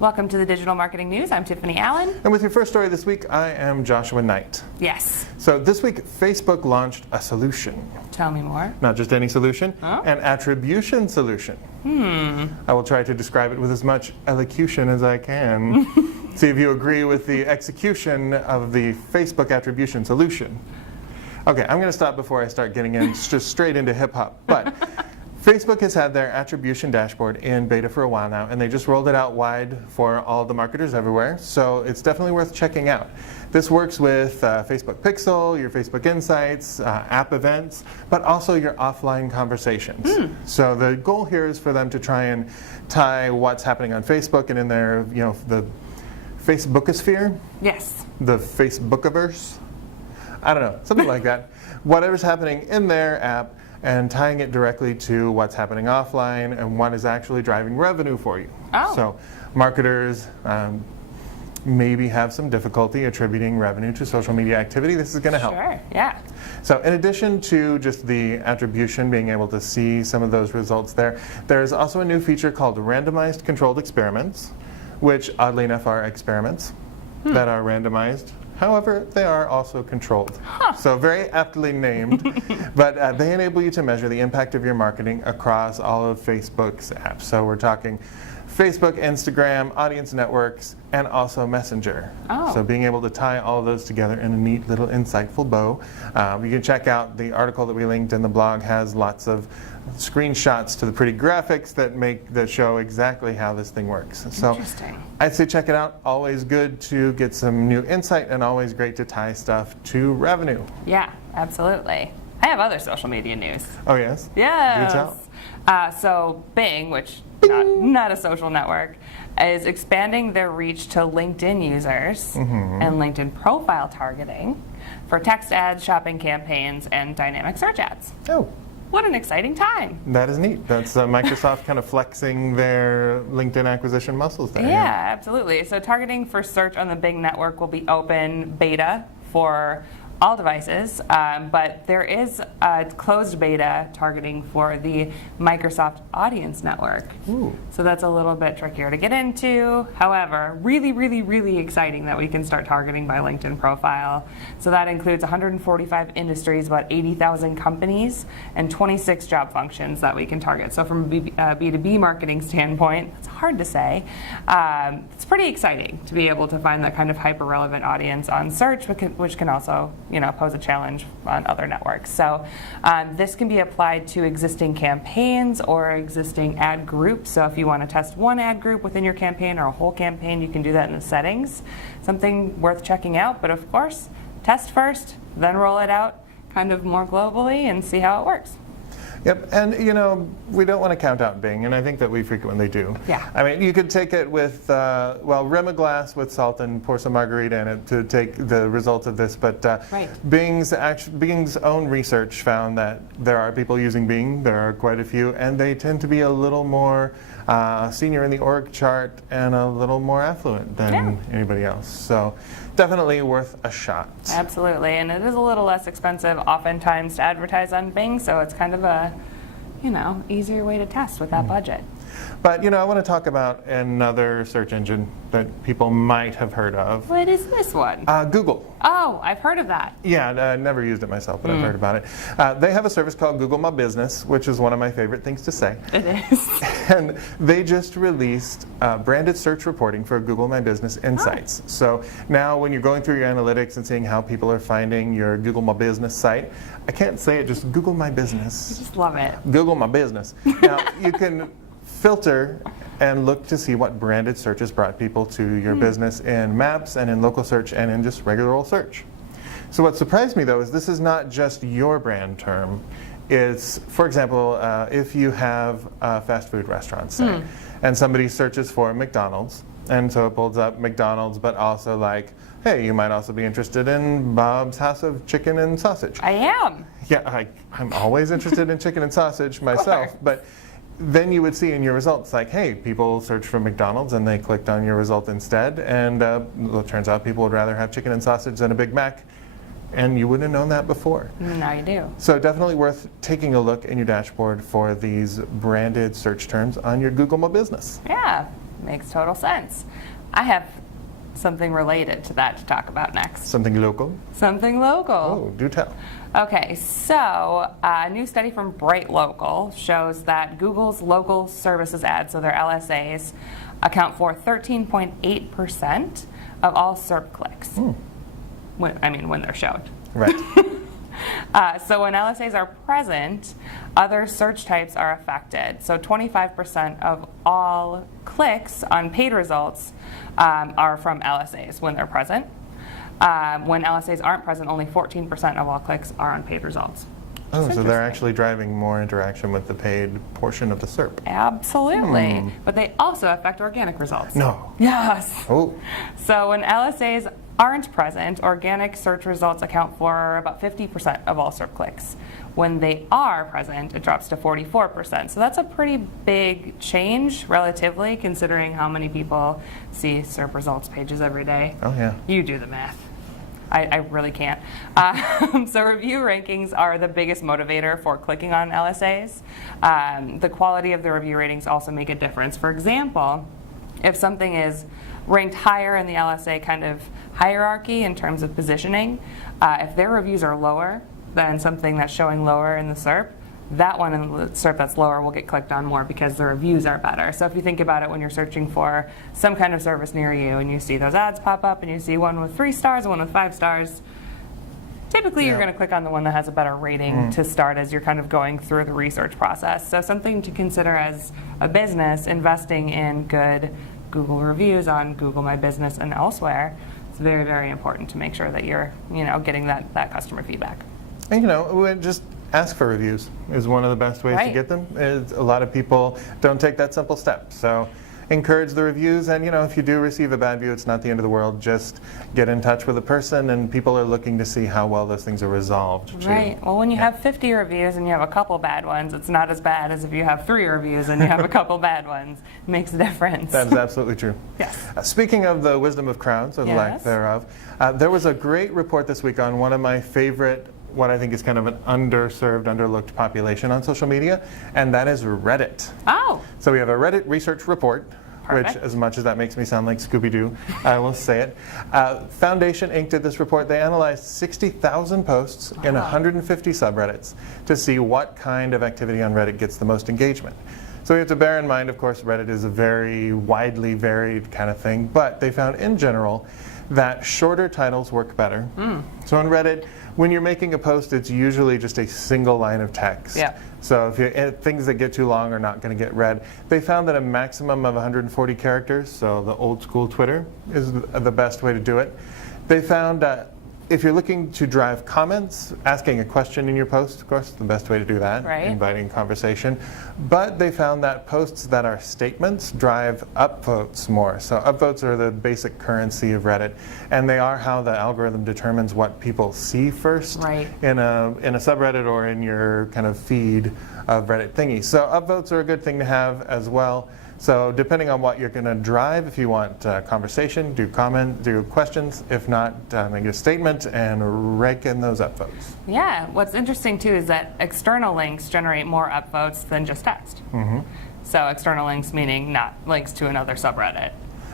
Welcome to the Digital Marketing News. I'm Tiffany Allen. And with your first story this week, I am Joshua Knight. Yes. So this week, Facebook launched a solution. Tell me more. Not just any solution, Oh. an attribution solution. I will try to describe it with as much elocution as I can. See if you agree with the execution of the Facebook attribution solution. Okay, I'm going to stop before I start getting in just straight into hip hop. But Facebook has had their attribution dashboard in beta for a while now, and they just rolled it out wide for all the marketers everywhere. So it's definitely worth checking out. This works with Facebook Pixel, your Facebook Insights, app events, but also your offline conversations. So the goal here is for them to try and tie what's happening on Facebook and in their, the Facebookosphere, Yes. the Facebookiverse. I don't know, something like that. Whatever's happening in their app, and tying it directly to what's happening offline and what is actually driving revenue for you. Oh. So marketers maybe have some difficulty attributing revenue to social media activity. This is going to help. Sure, yeah. So in addition to just the attribution, being able to see some of those results there's also a new feature called randomized controlled experiments, which oddly enough are experiments that are randomized. However, they are also controlled. So very aptly named, but they enable you to measure the impact of your marketing across all of Facebook's apps. So we're talking Facebook, Instagram, audience networks, and also Messenger. Oh. So being able to tie all of those together in a neat little insightful bow. You can check out the article that we linked in the blog, has lots of screenshots to the pretty graphics that show exactly how this thing works. So Interesting. I'd say check it out. Always good to get some new insight and always great to tie stuff to revenue. Yeah, absolutely. I have other social media news. Oh yes? Yes. Do tell. So Bing, which not a social network, is expanding their reach to LinkedIn users and LinkedIn profile targeting for text ads, shopping campaigns, and dynamic search ads. Oh, What an exciting time. that is neat. That's Microsoft kind of flexing their LinkedIn acquisition muscles there. Yeah, absolutely. So targeting for search on the Bing network will be open beta for all devices, but there is a closed beta targeting for the Microsoft Audience Network. Ooh. So that's a little bit trickier to get into. However, really, really, really exciting that we can start targeting by LinkedIn profile. So that includes 145 industries, about 80,000 companies, and 26 job functions that we can target. So from a B2B marketing standpoint, it's hard to say. It's pretty exciting to be able to find that kind of hyper-relevant audience on search, which can also pose a challenge on other networks. So this can be applied to existing campaigns or existing ad groups. So if you want to test one ad group within your campaign or a whole campaign, you can do that in the settings. Something worth checking out, but of course, test first, then roll it out kind of more globally and see how it works. Yep, and we don't want to count out Bing, and I think that we frequently do. Yeah. I mean, you could take it with, rim a glass with salt and pour some margarita in it to take the results of this, but Right. Bing's own research found that there are people using Bing, there are quite a few, and they tend to be a little more senior in the org chart and a little more affluent than anybody else. So definitely worth a shot. Absolutely, and it is a little less expensive oftentimes to advertise on Bing, so it's kind of a, easier way to test with that budget. But, I want to talk about another search engine that people might have heard of. What is this one? Google. Oh, I've heard of that. Yeah, I never used it myself, but I've heard about it. They have a service called Google My Business, which is one of my favorite things to say. It is. And they just released branded search reporting for Google My Business Insights. So now when you're going through your analytics and seeing how people are finding your Google My Business site, I can't say it, just Google My Business. Just love it. Google My Business. Now, you can filter and look to see what branded searches brought people to your business in maps and in local search and in just regular old search. So what surprised me though is this is not just your brand term. It's, for example, if you have a fast food restaurant, say, and somebody searches for McDonald's, and so it pulls up McDonald's, but also like, hey, you might also be interested in Bob's House of Chicken and Sausage. I am. Yeah, I'm always interested in chicken and sausage myself, but then you would see in your results like, hey, people searched for McDonald's and they clicked on your result instead, and it turns out people would rather have chicken and sausage than a Big Mac, and you wouldn't have known that before. Now you do. So definitely worth taking a look in your dashboard for these branded search terms on your Google My Business. Yeah. Makes total sense. I have something related to that to talk about next. Something local? Something local. Oh, do tell. Okay, so a new study from Bright Local shows that Google's local services ads, so their LSAs, account for 13.8% of all SERP clicks. When they're showed. Right. So when LSAs are present, other search types are affected. So 25% of all clicks on paid results are from LSAs when they're present. When LSAs aren't present, only 14% of all clicks are on paid results. Oh, so they're actually driving more interaction with the paid portion of the SERP. Absolutely. But they also affect organic results. No. Yes. Oh. So when LSAs aren't present, organic search results account for about 50% of all SERP clicks. When they are present, it drops to 44%. So that's a pretty big change, relatively, considering how many people see SERP results pages every day. Oh, yeah. You do the math. I really can't. So review rankings are the biggest motivator for clicking on LSAs. The quality of the review ratings also make a difference. For example, if something is ranked higher in the LSA kind of hierarchy in terms of positioning, if their reviews are lower than something that's showing lower in the SERP, that one in the SERP that's lower will get clicked on more because the reviews are better. So if you think about it when you're searching for some kind of service near you and you see those ads pop up and you see one with 3 stars and one with 5 stars, typically you're going to click on the one that has a better rating to start as you're kind of going through the research process. So something to consider as a business, investing in good Google reviews on Google My Business and elsewhere. It's very, very important to make sure that you're getting that customer feedback. And just ask for reviews is one of the best ways to get them. A lot of people don't take that simple step. So encourage the reviews, and if you do receive a bad review, it's not the end of the world. Just get in touch with a person, and people are looking to see how well those things are resolved. Right. Well, when you have 50 reviews and you have a couple bad ones, it's not as bad as if you have 3 reviews and you have a couple bad ones. It makes a difference. That is absolutely true. Yes. Speaking of the wisdom of crowds, or the lack thereof, there was a great report this week on one of my favorite, what I think is kind of an underserved, underlooked population on social media, and that is Reddit. Oh. So we have a Reddit research report, Perfect. which, as much as that makes me sound like Scooby-Doo, I will say it. Foundation Inc. did this report. They analyzed 60,000 posts in 150 subreddits to see what kind of activity on Reddit gets the most engagement. So we have to bear in mind, of course, Reddit is a very widely varied kind of thing, but they found in general that shorter titles work better. So on Reddit, when you're making a post, it's usually just a single line of text. Yeah. So if things that get too long are not going to get read. They found that a maximum of 140 characters, so the old school Twitter, is the best way to do it. They found if you're looking to drive comments, asking a question in your post, of course, the best way to do that, inviting conversation. But they found that posts that are statements drive upvotes more. So upvotes are the basic currency of Reddit, and they are how the algorithm determines what people see first in a subreddit or in your kind of feed of Reddit thingy. So upvotes are a good thing to have as well. So depending on what you're going to drive, if you want conversation, do questions. If not, make a statement and rake in those upvotes. Yeah, what's interesting too is that external links generate more upvotes than just text. So external links meaning not links to another subreddit.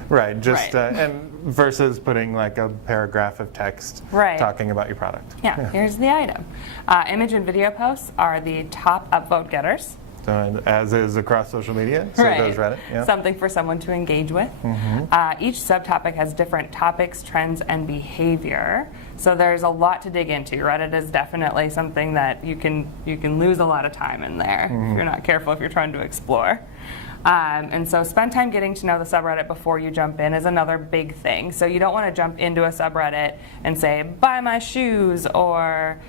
Right, and versus putting like a paragraph of text talking about your product. Yeah, here's the item. Image and video posts are the top upvote getters. As is across social media, so does Reddit. Yeah. Something for someone to engage with. Each subtopic has different topics, trends, and behavior. So there's a lot to dig into. Reddit is definitely something that you can lose a lot of time in there if you're not careful, if you're trying to explore. And so spend time getting to know the subreddit before you jump in is another big thing. So you don't want to jump into a subreddit and say, buy my shoes, or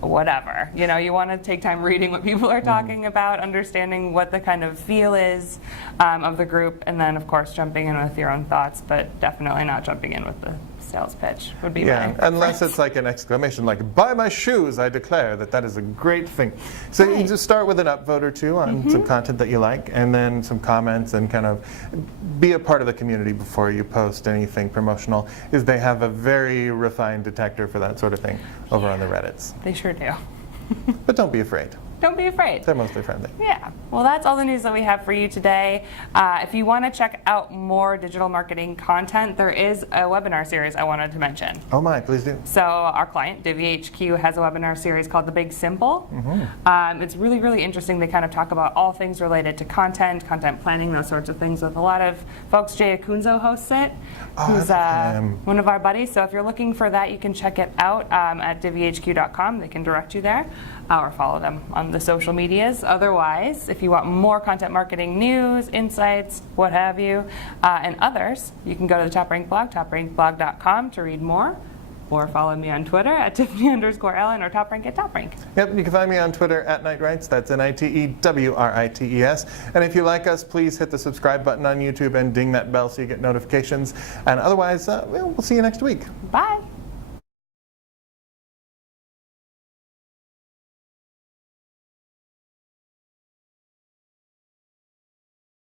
whatever. You want to take time reading what people are talking about, understanding what the kind of feel is of the group, and then, of course, jumping in with your own thoughts, but definitely not jumping in with the sales pitch would be my unless it's like an exclamation, like, buy my shoes, I declare that is a great thing. So you can just start with an upvote or two on some content that you like, and then some comments, and kind of be a part of the community before you post anything promotional. They have a very refined detector for that sort of thing over on the Reddits. They sure do. But don't be afraid. don't be afraid. They're mostly friendly. Yeah, well, that's all the news that we have for you today. If you want to check out more digital marketing content, there is a webinar series I wanted to mention. Oh my, please do. So our client, DiviHQ, has a webinar series called The Big Simple. It's really, really interesting. They kind of talk about all things related to content planning, those sorts of things with a lot of folks. Jay Acunzo hosts it, who's one of our buddies. So if you're looking for that, you can check it out at divihq.com. They can direct you there or follow them on the social medias. Otherwise, if you want more content marketing news, insights, what have you, and others, you can go to the TopRank blog, toprankblog.com, to read more, or follow me on Twitter at Tiffany_Ellen or TopRank at TopRank. Yep, you can find me on Twitter at Nitewrites. That's NITEWRITES. And if you like us, please hit the subscribe button on YouTube and ding that bell so you get notifications. And otherwise, we'll see you next week. Bye.